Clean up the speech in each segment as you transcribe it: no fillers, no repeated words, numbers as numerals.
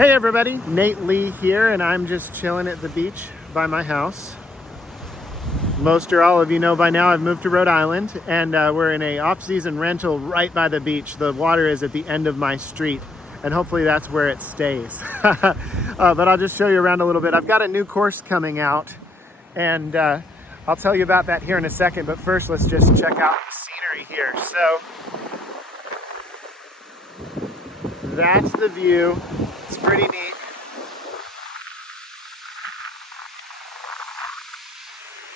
Hey everybody, Nate Lee here, and I'm just chilling at the beach by my house. Most or all of you know by now I've moved to Rhode Island, and we're in a off-season rental right by the beach. The water is at the end of my street, and hopefully that's where it stays. But I'll just show you around a little bit. I've got a new course coming out, and I'll tell you about that here in a second, but first let's just check out the scenery here. So that's the view. It's pretty neat.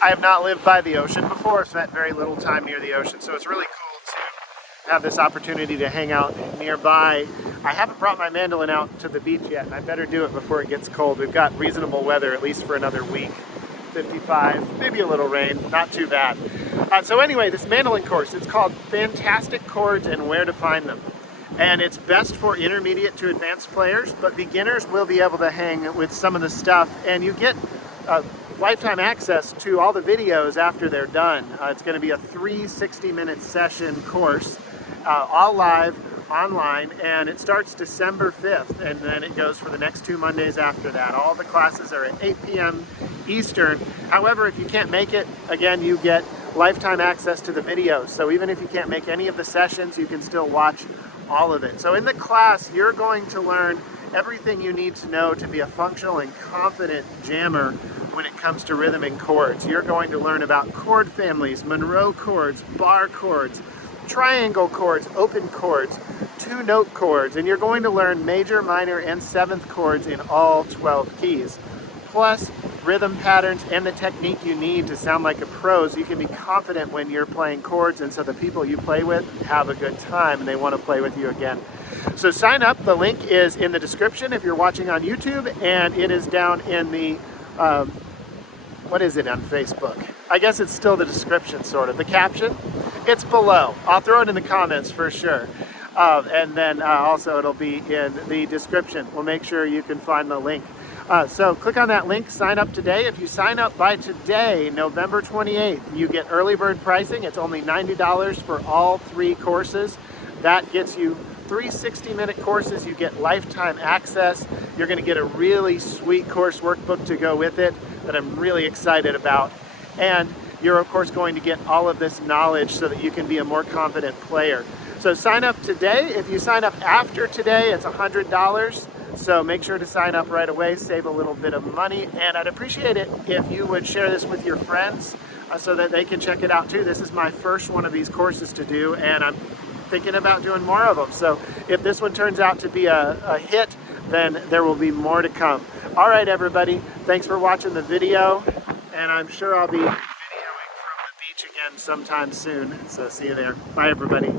I have not lived by the ocean before. I've spent very little time near the ocean, so it's really cool to have this opportunity to hang out nearby. I haven't brought my mandolin out to the beach yet, and I better do it before it gets cold. We've got reasonable weather, at least for another week. 55, maybe a little rain, not too bad. So anyway, this mandolin course, it's called Fantastic Chords and Where to Find Them. And it's best for intermediate to advanced players, but beginners will be able to hang with some of the stuff, and you get lifetime access to all the videos after they're done. It's going to be a 360-minute session course, all live, online, and it starts December 5th, and then it goes for the next 2 Mondays after that. All the classes are at 8 p.m. Eastern. However, if you can't make it, again, you get lifetime access to the videos. So even if you can't make any of the sessions, you can still watch all of it. So in the class, you're going to learn everything you need to know to be a functional and confident jammer when it comes to rhythm and chords. You're going to learn about chord families, Monroe chords, bar chords, triangle chords, open chords, 2-note chords, and you're going to learn major, minor, and 7th chords in all 12 keys. Plus rhythm patterns and the technique you need to sound like a pro, so you can be confident when you're playing chords, and so the people you play with have a good time and they want to play with you again. So sign up. The link is in the description if you're watching on YouTube, and it is down in the what is it on Facebook? I guess it's still the description, sort of. The caption? It's below. I'll throw it in the comments for sure. And then also it'll be in the description. We'll make sure you can find the link. So click on that link, sign up today. If you sign up by today, November 28th, you get early bird pricing. It's only $90 for all 3 courses. That gets you 3 60-minute courses. You get lifetime access. You're going to get a really sweet course workbook to go with it that I'm really excited about. And you're of course going to get all of this knowledge so that you can be a more confident player. So sign up today. If you sign up after today, it's $100. So make sure to sign up right away, save a little bit of money, and I'd appreciate it if you would share this with your friends so that they can check it out too. This is my first one of these courses to do, and I'm thinking about doing more of them. So if this one turns out to be a hit, then there will be more to come. All right, everybody, thanks for watching the video, and I'm sure I'll be videoing from the beach again sometime soon. So see you there. Bye, everybody.